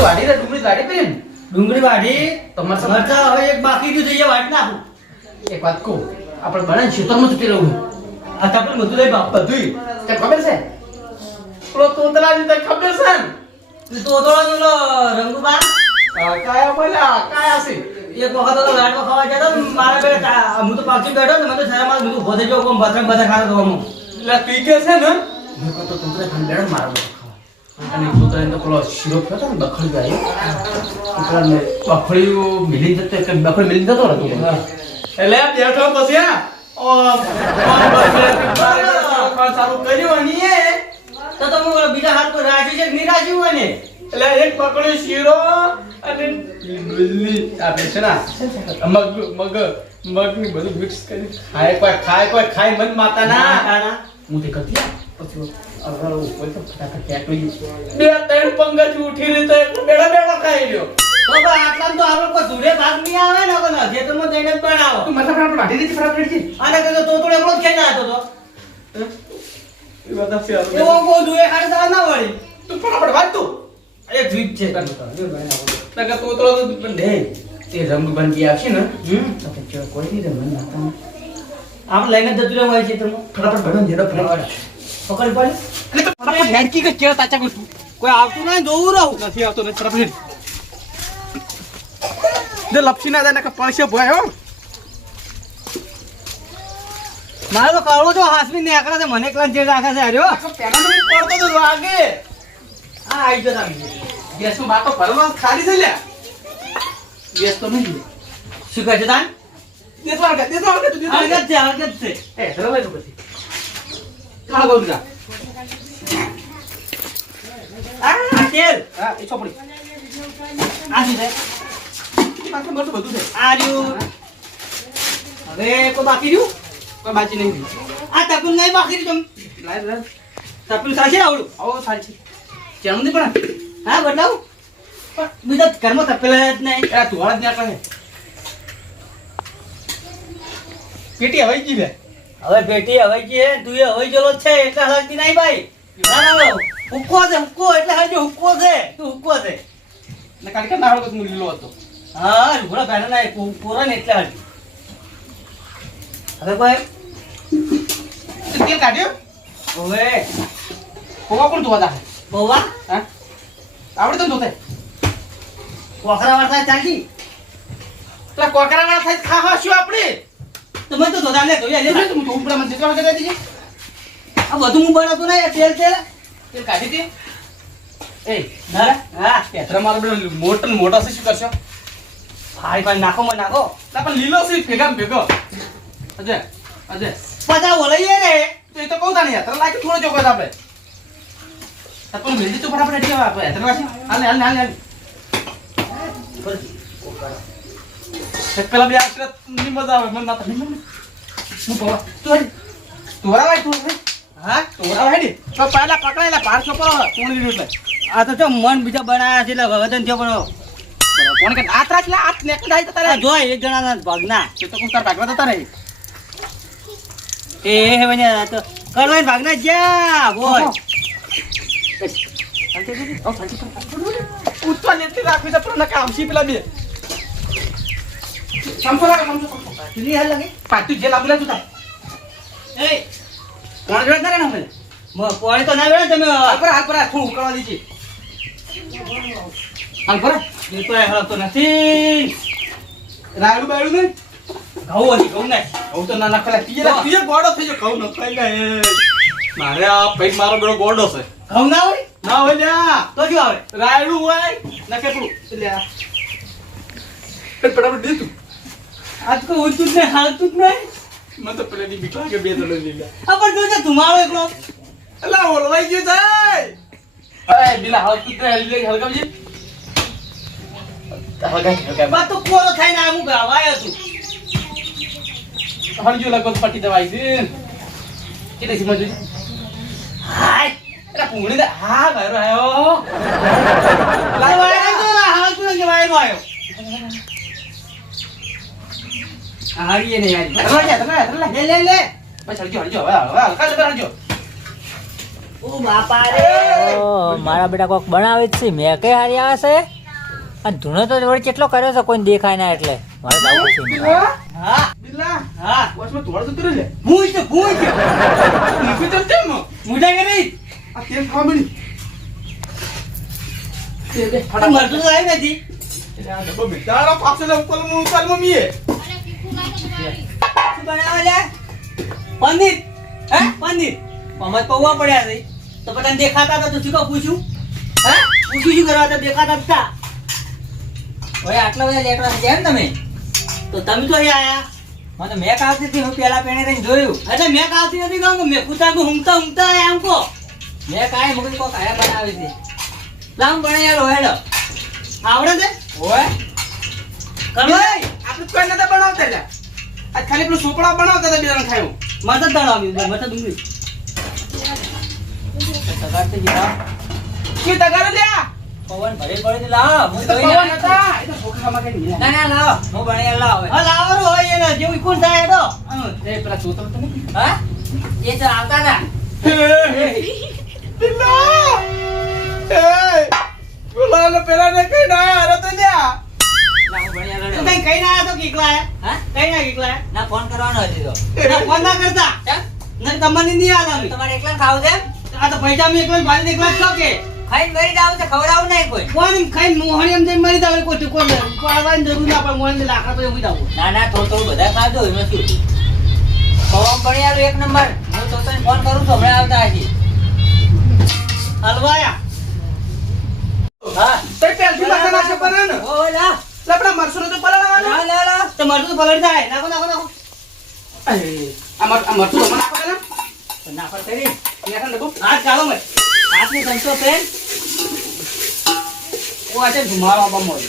ડુંગળી વાડી રે ડુંગળી વાડી પે ડુંગળી વાઢી તમારે મરચા હવે એક બાકી રહ્યું છે એ વાટ નાખું. એક વાત કહું આપણે બને ખેતરમાં જતી રહું આ તાપણ બધું લઈ બાપ બધું તે ખબર છે પેલો તોતલા ની તને ખબર છે ને તો થોડો પેલો રંગુબા કાયા બોલ્યા કાયા છે એક વખત તો લાડવા ખાવા જતો ને મારા બેટા હું તો પાછી બેઠો ને મને તો શરમ આવે બધું ભોજે જો કોમ બથરમ બથર ખાતો તો હું એટલે તું કે છે ને મેં કહો તો તોતલા ખાન બેડો મારો અને તોતલા ને પેલો શીરો થતો ને બખડી જાય તોતલા ને બખડી મિલી જતો એક બખડી મિલી જતો ને એટલે બેઠો પછી ઓ બસ ચાલુ કર્યું અને તો હું બીજા હાથ પર રાજી છે નહીં રાજી હોય ને એટલે એક પકડ્યો શીરો અને ડુલ્લી આપે છે ને મગની બધું મિક્સ કરી ખાય કોઈ ખાય મન માતા ના હું તે કરતી પછી અરે કોઈ તો ફટાફટ પેટોઈ બે ત્રણ પંગજ ઉઠી રહી તો બેડા બેડા ખાઈ રહ્યો તો આટલા તો આપણે કોઈ ધૂળે ભાગ નહીં આવે ને કોને ખેતરમાં જઈને જ બનાવો તું મતલબ આપણે વાટી દીધી ફટાફટ છે આને તો તો એકલો જ ખેના હતો તો એ બધા છે એવો કોઈ ધૂળે ખાડે ના વળી તું ફટાફટ વાટ તું એ જીત છે નકર તોતરો તો પણ દે તે રંગ બનતી આવશે ને તો પછી કોઈ નહીં રમન નાતા આપણે લઈને જતું રહેવું હોય છે તો ફટાફટ ભણો જેડો ફટાફટ પકડ પડે એટલે તો ફટાફટ હેડકી કે કેળા તાચા કરું કોઈ આવતું નહીં જોવું રહું નથી આવતો ને ફટાફટ જે લપસી ના જાય ને કે પૈસે ભોય હો મારે તો કવળો જો હાસમી ને એકલા છે મને એકલા જે રાખે છે આર્યો પેલા તો પડતો તો લાગે આ આવી જતા ગેસમાં બાટો ભરવા ખાલી થઈ લ્યા ગેસ તો નહીં શું કહે છે તાન દેસવા કે તું હરકત છે એ ચલો ભાઈ તો પછી કાળ ગોલ જા આ તેલ હા એ ચોપડી આ શું છે બાકી બધું બધું છે આ રહ્યું હવે કોઈ બાકી રહ્યું કોઈ બાકી નહીં આ તપુલ નહીં બાકી રહ્યું લાઈવ લાઈવ તપુલ સાચે આવડું આવો સાચી કેમ નહીં પણ હા બતાવું પણ બીજા ઘરમાં તપેલ જ નહીં એ તુવાળ જ ના કહે પેટી હવાઈ ગઈ લે હવે બેટી હવે જે તું એ હવે જેલો છે એટલે હળગતી નહીં ભાઈ ના ના હુક્કો છે હુક્કો એટલે હળજો હુક્કો છે તું હુક્કો છે ને કાઢી કે નાળો તો લીલો હતો હા ઘોડા પહેલા ના પૂરો ને એટલે હળજી હવે ભાઈ તેલ કાઢ્યો હવે કોવા કોણ ધોવા દા બહુવા હા આવડે તો ધોતે કોખરા વાળતા ચાલતી પેલા કોકરા વાળા થાય ખા શું આપણે તમે તો ધોતા લે ધોયા લે તું તો ઉપડા મને જેટલા વખત દીધી આ બધું હું બનાવતો નહીં આ તેલ તેલ તેલ કાઢી દે એ હા હા પેથરા મારો બેટો મોટા છે શું કરશો ભાઈ ભાઈ નાખો મને નાખો ના પણ લીલો છે ભેગા ભેગો અજય પચા બોલાઈએ રે તો એ તો કહું તાણી યાર લાગે થોડો જોગો આપણે તપલ મિલ દી તો ફટાફટ એડી આપણે હેતર વાસી હાલ પેલા બે આશરે ની મજા આવે મન ના તો હું બોલા તું તોરા ભાઈ તું હા તોરા ભાઈ તો પહેલા પકડાયેલા 500 પર કોણ લીધું એટલે આ તો મન બીજા બનાયા છે એટલે વગન થયો પણ કોણ કે હાથ રાખ લે હાથ નેક જાય તો તારે જો એક જણાના ભાગના તે તો કોણ તાર ભાગવા તો તારે એ હે વને તો કરવાય ભાગના જા બોલ ઉત્તર લેતી રાખવી છે પણ કામ સી પેલા બે સંપોરા તુલી હાલ લાગે પાટી જે લાગલે તું તા એ કોણ જોડે તારે ના પોણી તો ના વેળે તમે હાલ પર થોડું ઉકળવા દીધી હાલ પર એ તો હળતો નથી રાયડું બાયડું નહીં ઘઉં હતી ઘઉં નહીં હું તો ના નાખેલા તીજે ગોડો થઈ ગયો ઘઉં ન ખાઈ લે મારે આ પૈક મારો બેડો ગોડો છે ઘઉં ના હોય ના હોય લ્યા તો શું આવે રાયડું હોય ના કેટલું લ્યા ફટાફટ દે તું આજ કોઈ ઊંચું જ નહીં હાલતું જ નહીં મને તો પેલા બીક લાગે બે દડો લીધા આ પણ જોજે તમારો એકલો એલા ઓલવાઈ ગયો જાય એ બિલા હાલતું જ નહીં હલગાવજી બા તો કોરો થઈને આમું ગાવાય હતું હળજો લગભગ પટી દવાઈ છે કેટલી સમજ હાય એલા પૂંગળી દે હા ઘર આવ્યો લાવાય તો હાલતું ને જવાય આવ્યો હારીએ ને યાર લે લે લે બસ હળજો હવે હલકા જબર હળજો ઓ બાપા રે મારા બેટા કોક બનાવે જ છે મેં કઈ હારી આવે છે અને ધૂણો તો વળી કેટલો કર્યો છે કોઈ દેખાય ના એટલે મારે જવું છે બિલ્લા હા બિલ્લા હા વોશમાં તોડ જતો રહે ભૂઈ છે નીકળી ચાલ તેમ મુઢા કરી આ તેલ ખાવા મળી તે દે આ મરતું તો આવ્યું નથી એટલે આ ડબ્બો મિટાળો પાછળ ઉકલ મમ્મીએ શું બનાવે લે પનીર હે પનીર મમજ પૌવા પડ્યા છે તો પછી દેખાતા હતા તો શું કહું પૂછ્યું હે પૂછ્યું શું કરવા હતા દેખાતા હતા હવે આટલા બધા લેટવા છે એમ તમે તો તમે તો અહીંયા આયા મને મેક આવતી હતી હું પેલા પેણે રહીને જોયું એટલે મેં કાવતી નથી કહું મેં કુતા ઊંઘતા આયા એમ કહો મેં કાંઈ મગજ કોક આયા બનાવી હતી લામ બનાવેલો હેડો આવડે છે ઓય કમાઈ આપણે કોઈ નતા બનાવતા લ્યા આ ખાલી પેલું સોપડા બનાવતા હતા બેરણ ખાયું મત દળાવી મત ડુંગળી સગાડતી જીરા કે તગારે લ્યા પવન ભરી પડી લાવ હું જોઈ પવન હતા એ તો ભૂખામાં કઈ નહીં ના ના લાવ હું બનાવી લાવ હવે હા લાવવાનું હોય એને જેવું કોણ થાય તો એ પેલા ચોતર તો નથી હા એ તો આવતા હતા બિલ્લા એ બોલાનો પેલા ને કઈ ના અરે તો લ્યા ના હું બનાવી તું લાવ કઈ કઈ ના આયા તો કીકલા હા કઈ ના કીકલા ના ફોન કરવાનો હતી તો ના ફોન ના કરતા કેમ? ના તમને નહીં આલા તમારે એકલા ખાવું છે આ તો પૈસા મેં એકલા ભાઈ એકલા જ કે ખાઈને મરી જાવ છે ખવડાવું નહીં કોઈ કોણ ખાઈ મોહણી એમ જઈને મરી જાવ કોઈ કોણ પાડવાની જરૂર ના પડે મોહણી લાકડા તો એવું જાવ ના ના થોડું થોડું બધા ખાજો એમાં શું પવન બણિયારો એક નંબર હું તો તને ફોન કરું છું હમણાં આવતા હજી હલવાયા હા તે પેલથી માથા નાખે પર ને ઓ લા લપડા મરસું તો પલાળવાનું લા લા લા તો મરતું તો પલટ જાય નાખો નાખો નાખો આ મરસું મને નાખો પેલા ના પર કરી મેઠા ડબ્બો હાથ કાઢો મત હાથની સંતો પેન ઓ આજે ધુમાડો બમ મોય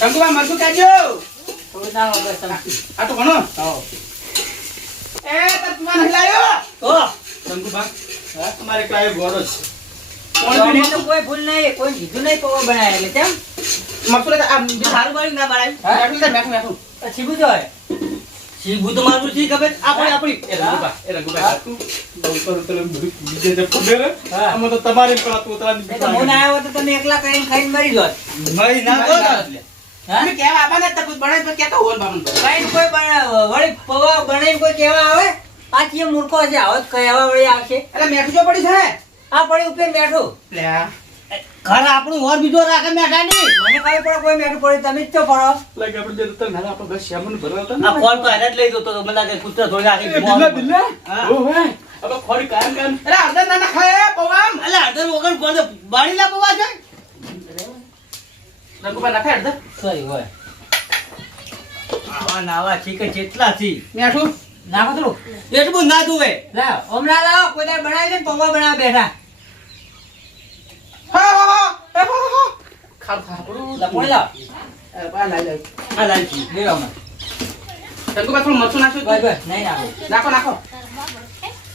કંકુબા મરસું કાઢજો થોડું ના વગર તમે આ તો ઘણો એ તાર તુવા નહીં લાયો તો કંકુબા હા તમારે કાયો ગોરો છે જોડે તો કોઈ ભૂલ નહીં કોઈ કીધું નહીં પૌવા બનાવે એટલે કેમ મરસું આ સારું બારી ના બારાય મેઠું મેઠું પછી બુજો હોય શીબુ તો મારું શી ખબર આપણી એ રઘુબા તું ઉપર ઉતર બધું બીજે જે ખબર હા. આમાં તો તમારે પેલા તોતરાની એ તો હું ના આવ્યો તો તમે એકલા કરીને ખાઈને મરી જોત ભાઈ ના કહો હા અમે કેવા આબાને તક બનાવી તો કેતો હોન બાપન ખાઈને કોઈ વળી પૌવા બનાવીને કોઈ કહેવા આવે આ કે મૂર્ખો છે આવો જ કહેવા વળી આવશે એટલે મેઠું જો પડી છે આ પડી ઉપર બેઠું લે ઘર આપણું ઓર બીજો રાખે મેઠા ની મને ખબર પડે કોઈ બેઠું પડે તમે જ તો પડો લાગે આપણે જે તર નાલા આપણે બસ શ્યામન ભરવાતા આ ફોન તો હારે જ લઈ જતો તો મને લાગે કૂતરા ધોઈ નાખી બિલ્લા બિલ્લા હા. ઓ હે હવે ખોડી કામ કામ અરે અડધા નાના ખાય પવામ અલા અડધર વગર કોણ બાળી લા પવા છે રઘુબા નાખે અડધા સોરી હોય આવા નાવા છે જેટલા છે મેઠું નાખો થોડું એટલું બધું ના ધોવે લાવ હમણાં લાવો કોઈ દાડે બનાવી દે ને પૌવા બનાવવા બેઠા હા હા હા ખાવ ખા પડું લપોડી લાવ આ લાઈ લાઈ આ લાલચી લેવો હમણાં રઘુબા થોડું મરચું નાખજો બસ બસ નહીં નાખો નાખો નાખો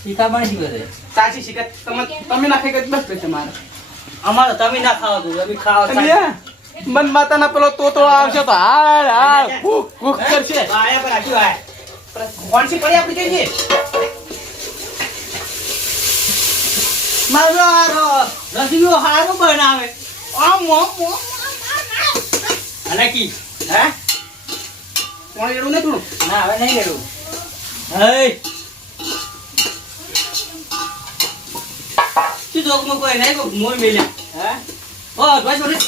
શીખા પણ શીખવે છે સાચી શિકાયત તમે નાખે કે બસ પૈસા મારે અમારે તમે ના ખાવા દો અમે ખાવા મન માતાના પેલો તોતો આવશે તો હાલ હાલ કુક કુક કરશે બાયા પર આજી વાય કોણસી પડી આપણી જઈએ મારો રસીઓ હારો બનાવે આમ અને કી હે કોણ એડું ને થોડું ના હવે નહીં લેવું હે તું જોકમાં કોઈ નહીં કો મોય મેલ્યા હે ઓ ભાઈ છોડી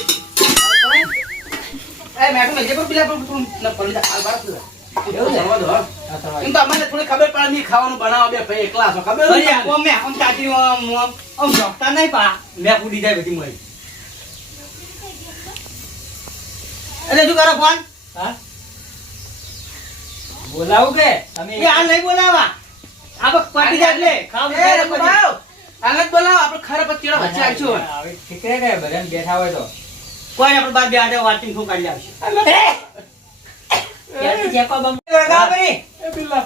એ મેઠું મેજે પર પેલા પર થોડું ન પડી જા હાલ બાર એવું છે? ભરવા દો હા, થવા એમ તો અમને થોડી ખબર પડે મી ખાવાનું બનાવો બે ભાઈ એકલા છો ખબર અરે છે આમ મે આમ ચાચી આમ જોકતા નહીં પા મે પૂડી જાય બધી મળી એટલે શું કરો ફોન હા બોલાવું કે તમે એ આ નહીં બોલાવા આ બક પાટી જાય એટલે ખાવ એ રઘુભાઈ હાલ જ બોલાવો આપણે ખરા પર ચેડો વચ્ચે આવજો હવે ઠીકરે કે બધાને બેઠા હોય તો કોઈ આપણે બાદ બે આડે વાટીને ખો કાઢી આવશે ત્યાંથી ચેકો બમ વળગાવો ભાઈ એ પેલા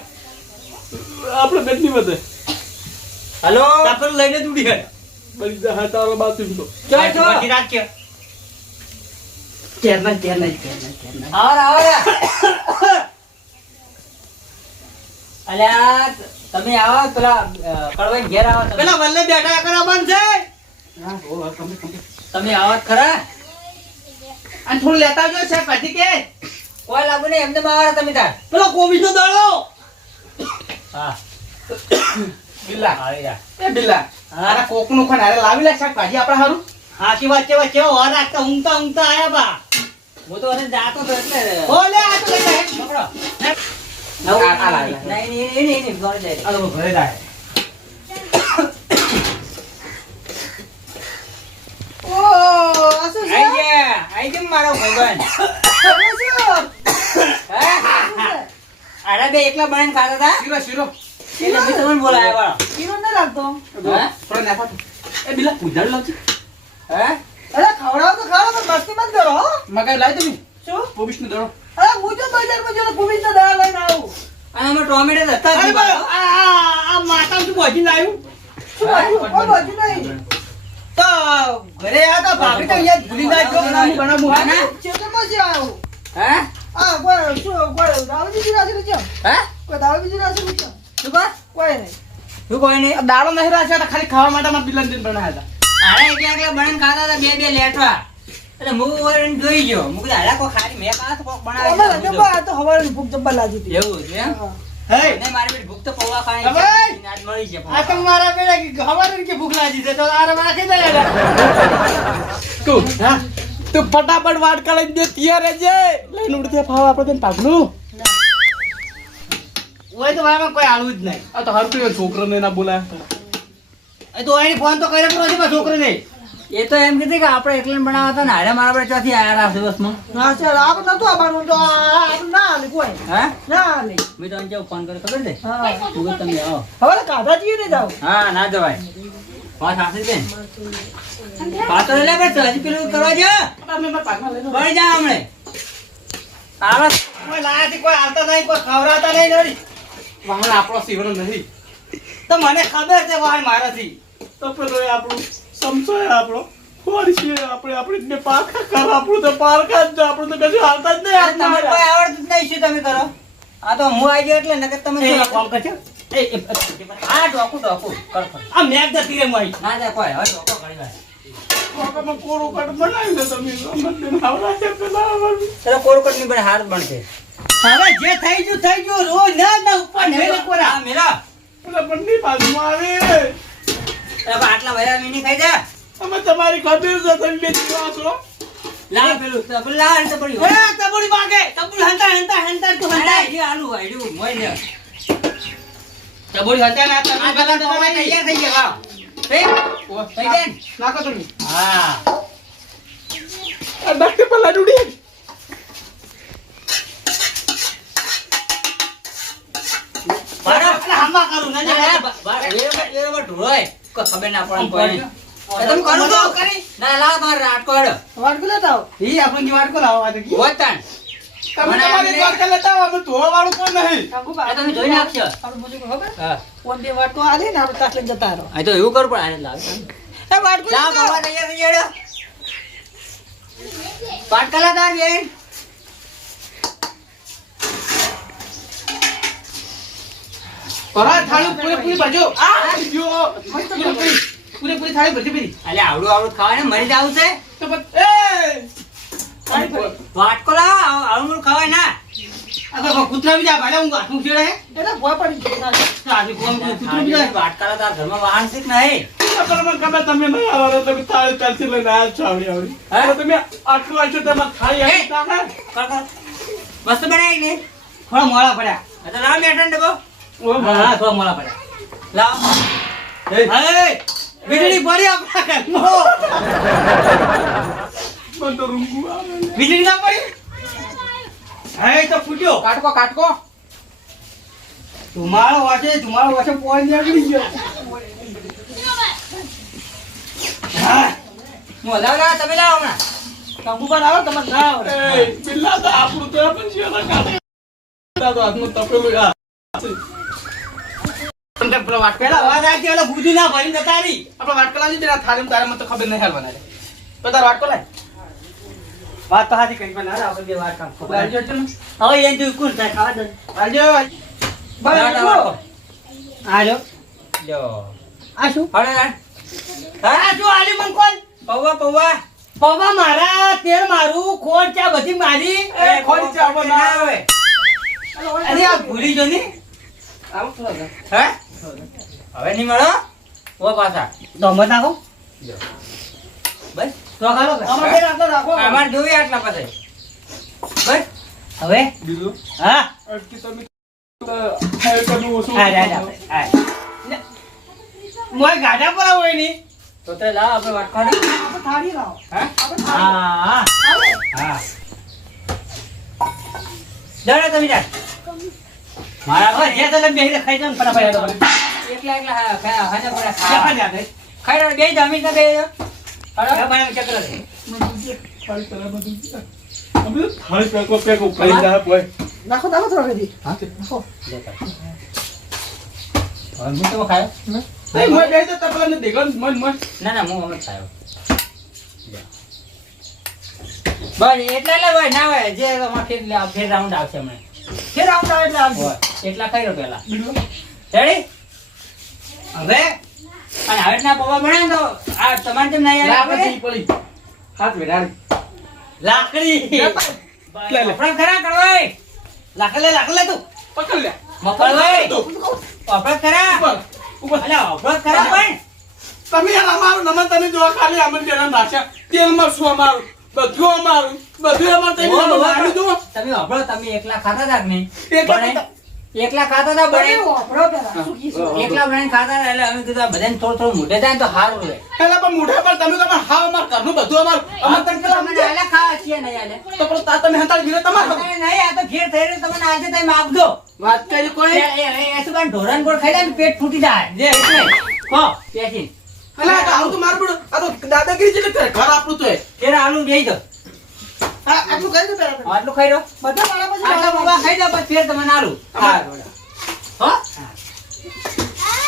આપણે બેટની વધે હલો તાપર લઈને જ ઉડી ગયા બળી જા હાટારો બાજુ તો ક્યાં છો બાકી રાખજો કેર નહીં આવો આવો અલ્યા તમે આવો પેલા કડવાઈ ઘેર આવો તમે. પેલા વલ્લે બેઠા કરવા બંધ છે હા બોલ હવે કમ્પ્લીટ તમે આવો જ ખરા અને થોડું લેતા આવજો શાકભાજી કે કોઈ લાગુ નહીં એમને આવો તમે તાર પેલો કોબીજ નો દાડો હા બિલ્લા આવી જા એ બિલ્લા આના કોકનું ખાન હારે લાવી લે શાકભાજી આપણા હારું હાથી વચ્ચે વચ્ચે વાર રાખતા ઊંઘતા ઊંઘતા આયા બા હું તો એને જાતો તો એટલે ઓલે આ તો લઈ જાય પકડો આ લાવી લે. નહીં ઘરે જાય આ તો ઘરે જાય ઓ આ શું છે આઈ કેમ મારો ભગવાન અરે બે એકલા બનાવીને ખાતા હતા શીરો શીરો એટલે મેં તમને બોલાયા વાળો હીરો ન લાગતો હા? થોડો નાખો તો. એ બિલ્લા પૂજાડ લાવજી હે અરે ખવડાવો તો ખાવ તો મસ્તી મત કરો હો. મગાઈ લાવી તમે શું પોબીસનો દડો અરે હું તો બજારમાં જઈને કોબીજ નો દાળ લઈને આવું અને અમે ટોમેટો તો હતા જ અરે નહીં બા, પાછો. આ માતા શું બોજી લાવ્યું શું હા, બોજી? કોઈ બોજી નહીં તો ઘરે આ તો ભાભી તો યાદ ભૂલી જાય જો બનાવું. હા, ના? ચેતનમાં છે આવું હે આ કોઈ શું કોઈ દારૂ બીજી રાશી છે હે કોઈ દારૂ બીજી રાશી છે શું કર કોઈ નહીં શું કોઈ નહીં આ દાડો નહીં રાખ્યા હતા ખાલી ખાવા માટે મારા બિલ્લાને દિન બનાવ્યા હતા અરે એકલા એકલા બનાવીને ખાતા હતા બે બે લેટવા એટલે હું વળીને જોઈ ગયો હું કીધું અરે કોઈ ખાલી મેં કાં તો કોક બનાવી અમારે દીધું. જબ્બા આ તો હવારની ભૂખ જબ્બા લાગી હતી એવું છે એમ? હા. હે અને મારી બેટી ભૂખ તો પૌવા ખાવાની હવે? છે. આજ મળી છે આ પૌવા. તો મારા બેટા કે હવારની કે ભૂખ લાગી છે તો આરે મારા કઈ દે તું હા તું ફટાફટ વાટકા લઈને દે તૈયાર રહેજે લઈને ઉડતે ફાવ આપણે તને પાગનું ઓય તો મારામાં કોઈ આલું જ નહીં આ તો હર કોઈ છોકરાને ના બોલાય એ તો અહીં ફોન તો કર્યો પણ હજી મારા છોકરો નહીં એ તો એમ કીધું કે આપણે એકલા બનાવતા હતા ને હારે મારા બેટા ચોથી આયા હતા દિવસમાં ના ચાલ આપણે નતું આવવાનું તો આ ના આલે કોઈ હે ના આલે મેં તો અંજાવ ફોન કર્યો ખબર છે હા તું કે તમે આવો હવે કાઢા જઈએ ને જાવ હા ના જવાય વાત સાચી છે પાતો લે બસ હજી પેલું કરવા જો અમે મારા પાગમાં લઈને બળી જા હમણે આવો કોઈ લાયાથી કોઈ આવતા નહીં કોઈ ખવડાવતા નહીં નડી વાહન આપણો સીવણ નહીં તો મને ખબર છે વાળ મારાથી તો પેલો એ આપણું સમસો એ આપણો ખોરી આપણે આપણી ને પાખા કર આપણું તો પારખા જ આપણું તો કશું હાલતા જ નહીં તમને કોઈ આવડતું જ નહીં શું તમે કરો આ તો હું આવી ગયો એટલે નકર તમે શું કામ કરશો આ ડોકું કર કર. આ મેઘ જતી રે મહી ના જાય કોઈ હવે ડોકો ઘણી વાર પાકામાં કોરું કટ બનાવી દે તમે સમજ આવડા છે પેલા આવડું. ચલો કોરકોટ ની બને હાર બનશે હવે જે થઈ ગયું રોજ ના ઉપર નહીં કોરા આ મેલા પેલા બંને બાજુમાં આવે હવે આટલા વયા મીની ખાઈ જા અમે તમારી ખબર છે તમે બે દીવા છો લા પેલું તબલ લા અને તબડી ઓય તબડી માગે તબડી હંતા તું હંતા હંતાઈ જે આલુ આઈડું મોય લે તબડી હંતા ના આ પેલા પૌવા તૈયાર થઈ ગયા વાવ થઈ ગયા ને? નાખો તમે હા આ નાખે પેલા ડુડી બરાબર હામા કરું ના ના, એ ઢોળાય. કોઈ ખબર ના પડે કોઈને. એ તમે કરો તો કરી. ના, લાવો તમારે રાટકો હેડો. વાટકો લેતા આવો ઈ આપણે જી વાટકો લાવો આ તો કી. હોત તાણ. તમે તમારી વાટકા લેતા આવો અમે ધોવા વાળું કોઈ નહીં કાકુ આ તમે જોઈ નાખશો. આપણે બધું ખબર હા. કોણ બે વાટકો આલી ને આપણે તાસ લઈને જતા રહો આ તો એવું કરવું પડે. આને લાવો. એ વાટકો લાવો, લેતા આવો. પૌવા તૈયાર થઈ ગયા હેડો. વાટકા લા તાર બેન. કરા થાળી પૂરેપૂરી બાજુ આ જો પૂરેપૂરી થાળી બધી બધી અલે આવડું ખાવાય ને મરી જાવું છે. તો એ વાટકો લાવો, આવડું મોડું ખવાય ના. આ તો કૂતરા બી જા ભાડે હું હાથું છેડે એટલે ભોય પડી ગઈ આજે કોણ કૂતરું બી જાય વાટકા લા તાર ઘરમાં વાહન શીખ નહીં. મને ખબર તમે નહીં આવવાનો તમે થાળી ચાલતી લઈને આવ્યા છો આવડી આવડી હે? હવે તમે આટલું આટલું તમે ખાઈ એ! આપતા હે કર કર. મસ્ત બનાવી ને. થોડા મોડા પડ્યા આ તો લાવો બેઠા ને ડબ્બો. ઓ હા થોડા મોડા પડ્યા લાવો. હે વીજળી પડી આપણા ઘરમાં મને તો રૂંગું આવે વીજળી ના પડી હે તો ફૂટ્યો કાટકો કાટકો ધુમાડો વાસે પોઈન્ટ નીકળી ગયો હા હું લાવો લાવો, તમે લાવો હમણાં. કંકુ પર આવો તમે ના આવડે એ બિલ્લા તો આપણું તો પણ છે ના કાટે તો હાથમાં તપેલું આ પણ પેલો વાટકો પેલા અવાજ આવી ગયો એટલે બુદ્ધિ ના ભરી જતા રહી આપણે વાટકો લાવજો તેના થાળીમાં તારે મને તો ખબર નહીં હાલવાના રે તો તાર વાટકો લાય વાત તો હાથી કરી પણ ના આપણે બે વાત કામ લાવજો એટલે હવે એમ તો કુલ થાય ખાવા દે લાવજો આ જો આ શું હા શું આલી મન કોણ પૌવા મારા તેલ મારું ખોટ ચા બધી મારી ખોટ ચા બનાવે. અરે આ ભૂલી જો ને હવે નહીં મળો ઓ પાછા તો મત નાખો બસ તો ખાલો અમારે બે રાખો, રાખો. અમારે જોઈએ આટલા પાસે બસ હવે બીજું? હા અટકી તમે ખાય કરવું ઓછું. મોય ગાડા પર હોય ની તો તે લાવ આપણે વાટકાડી થાળી લાવો. હા હા હા જરા તમે જા મારા પર જે તને બેહીને ખાઈ જાવ ને ફટાફટ હેડો. એકલા એકલા હાને પડે ક્યાં જા ગઈ? ખાઈ રહ્યો બે જમીન ના બે ક્યાં બનાવે ચક્કર છે? થાળી તરફ બધું. અમે તો થાળી પેકો ખાઈ જાય બોય. નાખો થોડા કદી. હવે હું તો ખાયો નહીં મોય બેહી તો તપલાને દેગન મન ના ના હું અમે ખાયો બસ એટલા હોય ના હોય જે ફેર રાઉન્ડ આવશે હમણાં ફેર આવતા એટલે આવજો. હોય. એટલા ખાઈ રહ્યો પેલા બીજું? રેડી હવે અને હવે ના પૌવા બનાવે તો આ તમારે જેમ નહીં લાકડી આવે પડી. હાથ વેડાડી. લાકડી લે, લે. આપણે ખરા કરવાય લાકડે તું પકડ લે. મકડવાય તો, આપણે ખરા ઉપર, ઉપર. અલ્યા આપણે ખરા પણ તમે યાર અમારું નમન તમે જોવા ખાલી અમન બેના નાખ્યા. તેલમાં શું અમારું? બધું અમારું. બધું અમારું. તમે ઓહો, નમન નાખ્યું જુઓ. તમે વાપરો તમે એકલા ખાતા હતા કે નહીં એકલા બનાઈ? એકલા ખાતા હતા બનાઈ? એકલા બનાવીને ખાતા હતા એટલે અમે કીધું આ બધાને થોડું થોડું મોઢે જાય ને તો સારું રહે પેલા પણ મોઢા પર તમે તમારે હા અમાર ઘરનું બધું અમારું. અમાર તને પેલા તમને આલે ખાવા છીએ નહીં આલે તો પણ તા તમે હંતાળી ગીરે તમારે તમે નહીં આ તો ઘેર થઈ રહ્યું તમને આજે તમે આપજો વાત કરી કોઈ શું કાંઈ ઢોરાને ગોળ ખાઈ જાય ને પેટ ફૂટી જાય જે એટલે હો પેશી અલા આ તો આવું તો મારું બડું આ તો દાદાગીરી જેટલી કરે ઘર આપણું તો એ તેરે આલુ બેહી દો હા આટલું કરી દો પેલા આટલું ખાઈ રહ્યો બધા મારા પછી આટલા પૌવા ખાઈ જાઓ પછી ફેર તમને આલુ હા હો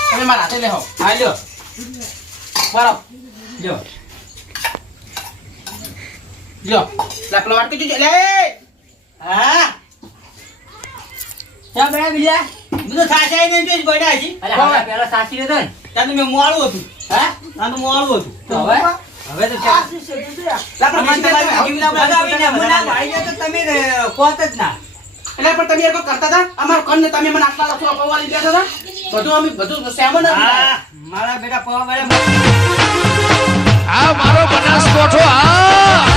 તમે મારા હાથે લેહો હા લ્યો બરાબર લ્યો લ્યો લાકડો વાટકી જોજો લે હા ચા બના બીજા બધું સાચાઈ ને જોઈ બડા છે અરે હવે પેલા સાચી રહેતો ને ત્યાં તો મેં મોડું હતું હા ત્યાં તો મોડું હતું તો હવે હવે તો ચા લાકડો તમારે વાટકી તમારે લેજો. જીવના બગાવીને હમણાં વાળી જાય તો તમે કોત જ ના એટલે પણ તમે એક કરતા હતા અમારું કણ ને તમે મને આટલા લખો પવાલી દેતા હતા બધું અમે બધું સેમન જ હા મારા બેટા પવા બરાબર આ મારો બનાસકોઠો આ